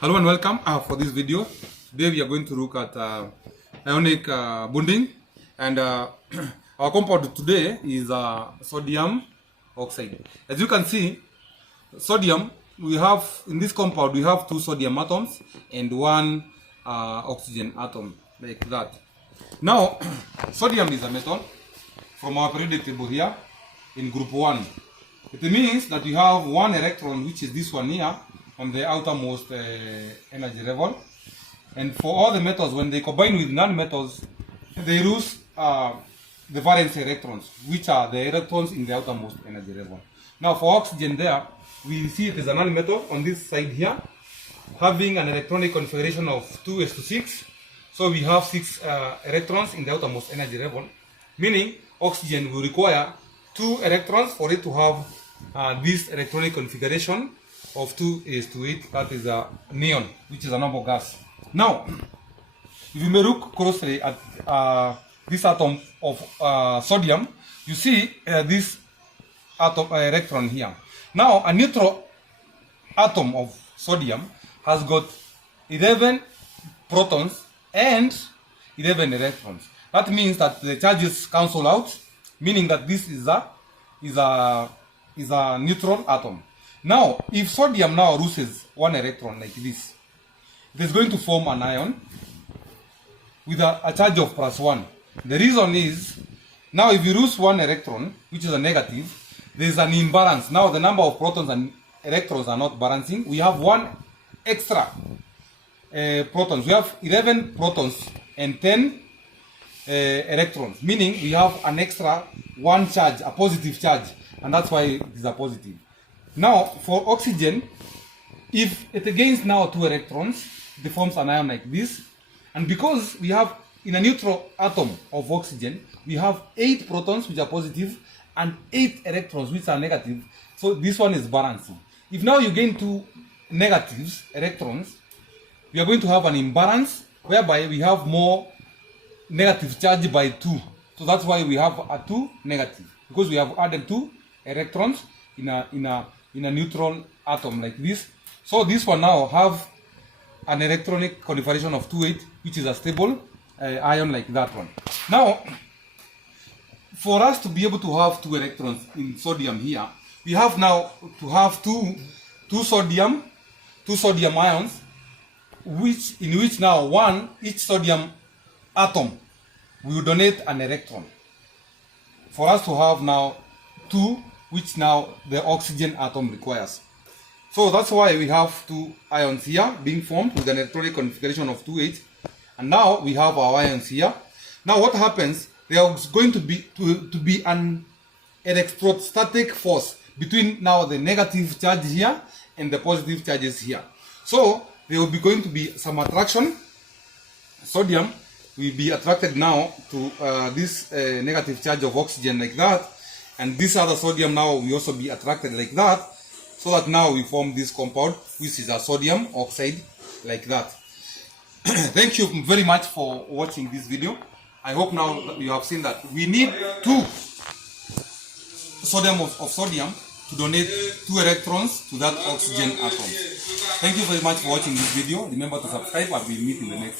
Hello and welcome for this video. Today we are going to look at ionic bonding, and our compound today is sodium oxide. As you can see, sodium, we have in this compound we have 2 sodium atoms and 1 oxygen atom, like that. Now sodium is a metal from our periodic table here in group 1. It means that we have 1 electron, which is this one here, on the outermost energy level. And for all the metals, when they combine with non-metals, they lose the valence electrons, which are the electrons in the outermost energy level. Now for oxygen there, we see it is a non-metal on this side here, having an electronic configuration of 2s6. So we have 6 electrons in the outermost energy level, meaning oxygen will require 2 electrons for it to have this electronic configuration of 2s8. That is a neon, which is a noble gas. Now, if you may look closely at this atom of sodium, you see this atom electron here. Now, a neutral atom of sodium has got 11 protons and 11 electrons. That means that the charges cancel out, meaning that this is a neutral atom. Now, if sodium now loses 1 electron like this, it is going to form an ion with a charge of +1. The reason is, now if you lose 1 electron, which is a negative, there is an imbalance. Now the number of protons and electrons are not balancing. We have 1 extra protons. We have 11 protons and 10 electrons, meaning we have an extra 1 charge, a positive charge, and that's why it is a positive. Now for oxygen, if it gains now 2 electrons, it forms an ion like this. And because we have in a neutral atom of oxygen, we have 8 protons which are positive and 8 electrons which are negative, so this one is balancing. If now you gain 2 negatives, electrons, we are going to have an imbalance whereby we have more negative charge by 2. So that's why we have a 2 negative, because we have added 2 electrons in a neutral atom like this. So this one now have an electronic configuration of 2,8, which is a stable ion like that one. Now, for us to be able to have 2 electrons in sodium here, we have now to have two sodium ions, in which now each sodium atom will donate an electron. For us to have now 2, which now the oxygen atom requires. So that's why we have 2 ions here being formed with an electronic configuration of 2,8. And now we have our ions here. Now what happens, there is going to be an electrostatic force between now the negative charge here and the positive charges here. So there will be going to be some attraction. Sodium will be attracted now to this negative charge of oxygen like that. And this other sodium now will also be attracted like that, so that now we form this compound, which is a sodium oxide like that. Thank you very much for watching this video. I hope now that you have seen that we need 2 sodium of sodium to donate 2 electrons to that oxygen atom. Thank you very much for watching this video. Remember to subscribe, and we'll meet in the next